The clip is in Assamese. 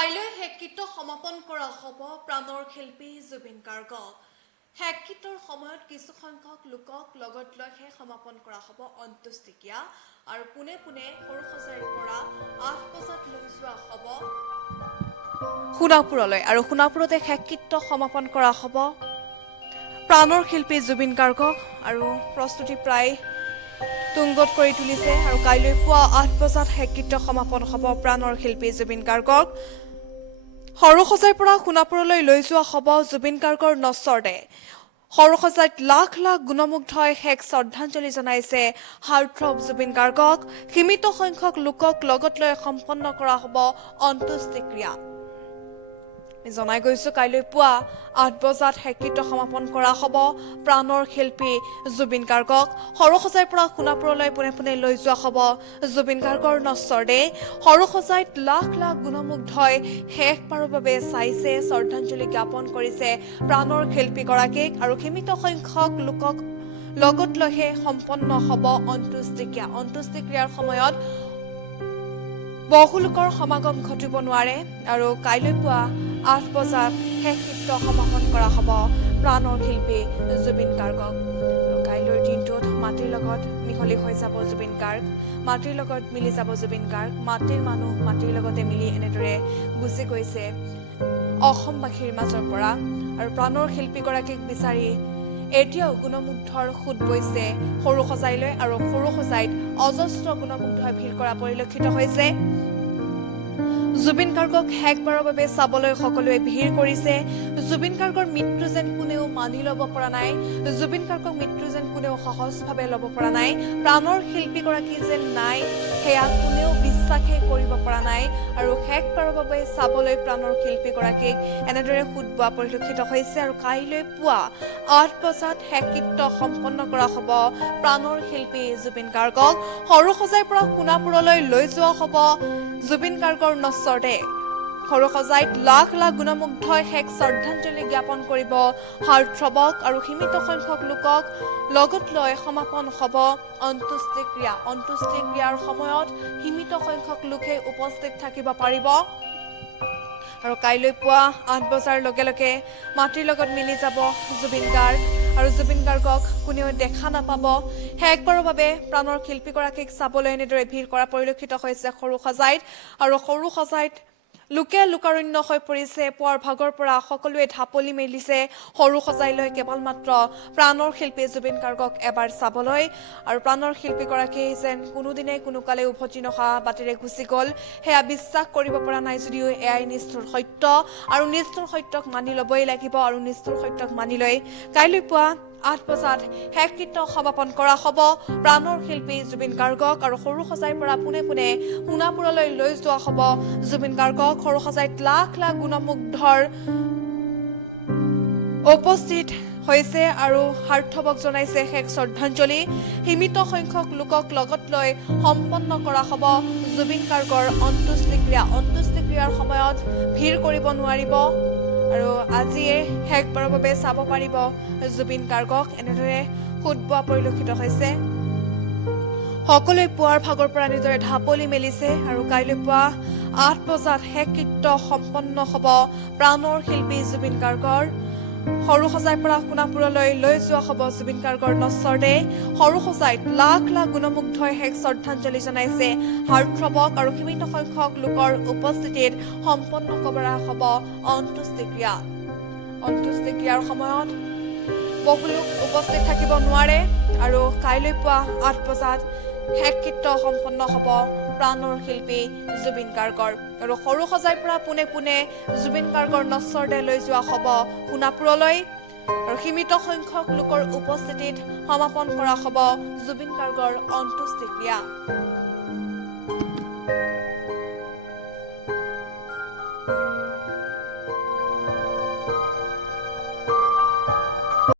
কাইলৈ হেকিত সমাপন কৰা হ'ব প্ৰাণৰ শিল্পী জুবিন গাৰ্গক। হেকিতৰ সময়ত কিছু সংখ্যক লোকক লগত লৈ সমাপন কৰা হ'ব অন্ত্যেষ্টিক্ৰিয়া আৰু পুনে পুনে সৰুসজাইৰ পৰা 8 বজাত লৈ যোৱা হ'ব সোণাপুৰলৈ আৰু সোণাপুৰতে হেকিত সমাপন কৰা হ'ব প্ৰাণৰ শিল্পী জুবিন গাৰ্গক আৰু প্ৰস্তুতি প্ৰায় তুংগত কৰি তুলিছে আৰু কাইলৈ পুৱা 8 বজাত হেকিত সমাপন হ'ব প্ৰাণৰ শিল্পী জুবিন গাৰ্গক। সৰুসজাইৰ পৰা সোণাপুৰলৈ লৈ যোৱা হ'ব জুবিন গাৰ্গৰ নশ্বৰ দেহ। সৰুসজাইত লাখ লাখ গুণমুগ্ধই শেষ শ্ৰদ্ধাঞ্জলি জনাইছে হাৰ্টথ্ৰব জুবিন গাৰ্গক। সীমিত সংখ্যক লোকক লগত লৈ সম্পন্ন কৰা হ'ব অন্ত্যেষ্টিক্ৰিয়া। জনাই গৈছো কাইলৈ পুৱা 8 বজাত হেকিত সমাপন কৰা হ'ব প্ৰাণৰ শিল্পী জুবিন গাৰ্গক। সৰুসজাইৰ পৰা সোণাপুৰলৈ পোনে পোনে লৈ যোৱা হ'ব জুবিন গাৰ্গৰ নশ্বৰ দেহ। সৰুসজাইত লাখ লাখ গুণমুগ্ধই শেষবাৰৰ বাবে চাইছে, শ্ৰদ্ধাঞ্জলি জ্ঞাপন কৰিছে প্ৰাণৰ শিল্পীগৰাকীক আৰু সীমিত সংখ্যক লোকক লগত লৈহে সম্পন্ন হ'ব অন্ত্যেষ্টিক্ৰিয়া। অন্ত্যেষ্টিক্ৰিয়াৰ সময়ত বহু লোকৰ সমাগম ঘটিব নোৱাৰে আৰু কাইলৈ পুৱা 8 বজাত হেকিত সমাপন কৰা হ'ব প্ৰাণৰ শিল্পী জুবিন গাৰ্গক। আৰু কাইলৈৰ দিনটোত মাটিৰ লগত মিহলি হৈ যাব জুবিন গাৰ্গ, মাটিৰ লগত মিলি যাব জুবিন গাৰ্গ। মাটিৰ মানুহ মাটিৰ লগতে মিলি এনেদৰে গুচি গৈছে অসমবাসীৰ মাজৰ পৰা আৰু প্ৰাণৰ শিল্পীগৰাকীক বিচাৰি এতিয়াও গুণমুগ্ধৰ সোঁত বৈছে সৰুসজাইলৈ আৰু সৰুসজাইত অজস্ৰ গুণমুগ্ধই ভিৰ কৰা পৰিলক্ষিত হৈছে। জুবিন গাৰ্গক শেষবাৰৰ বাবে চাবলৈ সকলোৱে ভিৰ কৰিছে। জুবিন গাৰ্গৰ মৃত্যু যেন কোনেও মানি ল'ব পৰা নাই, জুবিন গাৰ্গৰ মৃত্যু যেন কোনেও সহজভাৱে ল'ব পৰা নাই, প্ৰাণৰ শিল্পীগৰাকী যেন নাই সেয়া কোনেও বিশ্বাসেই কৰিব পৰা নাই আৰু শেষবাৰৰ বাবে চাবলৈ প্ৰাণৰ শিল্পীগৰাকীক এনেদৰে সোঁত বোৱা পৰিলক্ষিত হৈছে। আৰু কাইলৈ পুৱা 8 বজাত হেকিত সম্পন্ন কৰা হ'ব প্ৰাণৰ শিল্পী জুবিন গাৰ্গক। সৰুসজাইৰ পৰা সোণাপুৰলৈ লৈ যোৱা হ'ব জুবিন গাৰ্গৰ নশ্বৰ দেহ। সৰুসজাইত লাখ লাখ গুণমুগ্ধই শেষ শ্ৰদ্ধাঞ্জলি জ্ঞাপন কৰিব হাৰ্টথ্ৰবক আৰু সীমিত সংখ্যক লোকক লগত লৈ সমাপন হ'ব অন্ত্যেষ্টিক্ৰিয়া। অন্ত্যেষ্টিক্ৰিয়াৰ সময়ত সীমিত সংখ্যক লোকহে উপস্থিত থাকিব পাৰিব আৰু কাইলৈ পুৱা 8 বজাৰ লগে লগে মাটিৰ লগত মিলি যাব জুবিন গাৰ্গ আৰু জুবিন গাৰ্গক কোনেও দেখা নাপাব। শেষবাৰৰ বাবে প্ৰাণৰ শিল্পীগৰাকীক চাবলৈ এনেদৰে ভিৰ কৰা পৰিলক্ষিত হৈছে সৰুসজাইত আৰু সৰুসজাইত লোকে লোকাৰণ্য হৈ পৰিছে। পুৱাৰ ভাগৰ পৰা সকলোৱে ঢাপলি মেলিছে সৰুসজাইলৈ কেৱল মাত্ৰ প্ৰাণৰ শিল্পী জুবিন গাৰ্গক এবাৰ চাবলৈ আৰু প্ৰাণৰ শিল্পীগৰাকী যেন কোনোদিনে কোনোকালে উভতি নহা বাটেৰে গুচি গ'ল সেয়া বিশ্বাস কৰিব পৰা নাই যদিও এয়াই নিষ্ঠুৰ সত্য আৰু নিষ্ঠুৰ সত্যক মানি ল'বই লাগিব আৰু নিষ্ঠুৰ সত্যক মানি লৈ কাইলৈ পুৱা 8 বজাত হেকিত সমাপন কৰা হ'ব প্ৰাণৰ শিল্পী জুবিন গাৰ্গক আৰু সৰুসজাইৰ পৰা পোনে পোনে সোণাপুৰলৈ লৈ যোৱা হ'ব জুবিন গাৰ্গক। সৰুসজাইত লাখ লাখ গুণমুগ্ধৰ উপস্থিত হৈছে আৰু হাৰ্টথ্ৰবক জনাইছে শেষ শ্ৰদ্ধাঞ্জলি। সীমিত সংখ্যক লোকক লগত লৈ সম্পন্ন কৰা হ'ব জুবিন গাৰ্গৰ অন্ত্যেষ্টিক্ৰিয়া। অন্ত্যেষ্টিক্ৰিয়াৰ সময়ত ভিৰ কৰিব নোৱাৰিব আৰু আজিয়ে শেষবাৰৰ বাবে চাব পাৰিব জুবিন গাৰ্গক। এনেদৰে সোঁত বোৱা পৰিলক্ষিত হৈছে। সকলোৱে পুৱাৰ ভাগৰ পৰা নিজৰে ঢাপলি মেলিছে আৰু কাইলৈ পুৱা 8 বজাত হেকিত সম্পন্ন হ'ব প্ৰাণৰ শিল্পী জুবিন গাৰ্গৰ। সৰুসজাইৰ পৰা সোণাপুৰলৈ লৈ যোৱা হ'ব জুবিন গাৰ্গৰ নশ্বৰ দেহ। সৰুসজাইত লাখ লাখ গুণমুগ্ধই শেষ শ্ৰদ্ধাঞ্জলি জনাইছে হাৰ্টথ্ৰবক আৰু সীমিত সংখ্যক লোকৰ উপস্থিতিত সম্পন্ন কৰা হ'ব অন্ত্যেষ্টিক্ৰিয়া। অন্ত্যেষ্টিক্ৰিয়াৰ সময়ত বহু লোক উপস্থিত থাকিব নোৱাৰে আৰু কাইলৈ পুৱা 8 বজাত হেকিত সম্পন্ন হ'ব প্ৰাণৰ শিল্পী জুবিন গাৰ্গৰ আৰু সৰুসজাইৰ পৰা পোনে পোনে জুবিন গাৰ্গৰ নশ্বৰ দেহ লৈ যোৱা হ'ব সোণাপুৰলৈ আৰু সীমিত সংখ্যক লোকৰ উপস্থিতিত সমাপন কৰা হ'ব জুবিন গাৰ্গৰ অন্ত্যেষ্টিক্ৰিয়া।